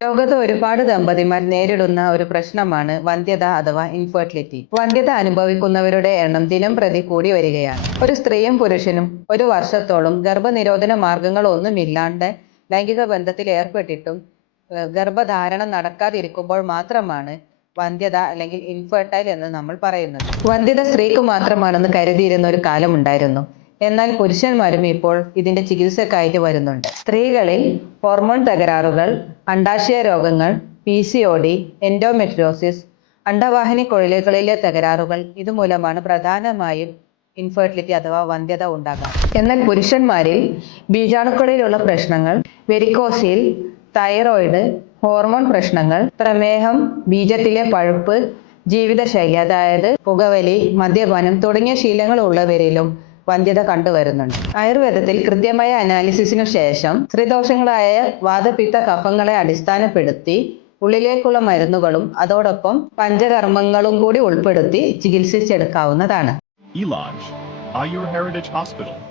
ലോകത്ത് ഒരുപാട് ദമ്പതിമാർ നേരിടുന്ന ഒരു പ്രശ്നമാണ് വന്ധ്യത അഥവാ ഇൻഫെർട്ടിലിറ്റി. വന്ധ്യത അനുഭവിക്കുന്നവരുടെ എണ്ണം ദിനം പ്രതി കൂടി വരികയാണ്. ഒരു സ്ത്രീയും പുരുഷനും ഒരു വർഷത്തോളം ഗർഭനിരോധന മാർഗങ്ങളൊന്നുമില്ലാണ്ട് ലൈംഗിക ബന്ധത്തിൽ ഏർപ്പെട്ടിട്ടും ഗർഭധാരണം നടക്കാതിരിക്കുമ്പോൾ മാത്രമാണ് വന്ധ്യത അല്ലെങ്കിൽ ഇൻഫെർട്ടൈൽ എന്ന് നമ്മൾ പറയുന്നത്. വന്ധ്യത സ്ത്രീക്ക് മാത്രമാണെന്ന് കരുതിയിരുന്ന ഒരു കാലമുണ്ടായിരുന്നു. എന്നാൽ പുരുഷന്മാരും ഇപ്പോൾ ഇതിന്റെ ചികിത്സക്കായിട്ട് വരുന്നുണ്ട്. സ്ത്രീകളിൽ ഹോർമോൺ തകരാറുകൾ, അണ്ഡാശയ രോഗങ്ങൾ, PCOD, എൻഡോമെട്രിയോസിസ്, അണ്ഡവാഹിനി കുഴലുകളിലെ തകരാറുകൾ ഇതുമൂലമാണ് പ്രധാനമായും ഇൻഫെർട്ടിലിറ്റി അഥവാ വന്ധ്യത ഉണ്ടാകാറ്. എന്നാൽ പുരുഷന്മാരിൽ ബീജാണുക്കളിലുള്ള പ്രശ്നങ്ങൾ, വെരിക്കോസിൽ, തൈറോയിഡ്, ഹോർമോൺ പ്രശ്നങ്ങൾ, പ്രമേഹം, ബീജത്തിലെ പഴുപ്പ്, ജീവിതശൈലി അതായത് പുകവലി, മദ്യപാനം തുടങ്ങിയ ശീലങ്ങൾ ഉള്ളവരിലും വന്ധ്യത കണ്ടുവരുന്നുണ്ട്. ആയുർവേദത്തിൽ കൃത്യമായ അനാലിസിസിനു ശേഷം സ്ത്രീദോഷങ്ങളായ വാതപിത്ത കഫങ്ങളെ അടിസ്ഥാനപ്പെടുത്തി ഉള്ളിലേക്കുള്ള മരുന്നുകളും അതോടൊപ്പം പഞ്ചകർമ്മങ്ങളും കൂടി ഉൾപ്പെടുത്തി ചികിത്സിച്ചെടുക്കാവുന്നതാണ്. Ilaj Ayur Heritage Hospital.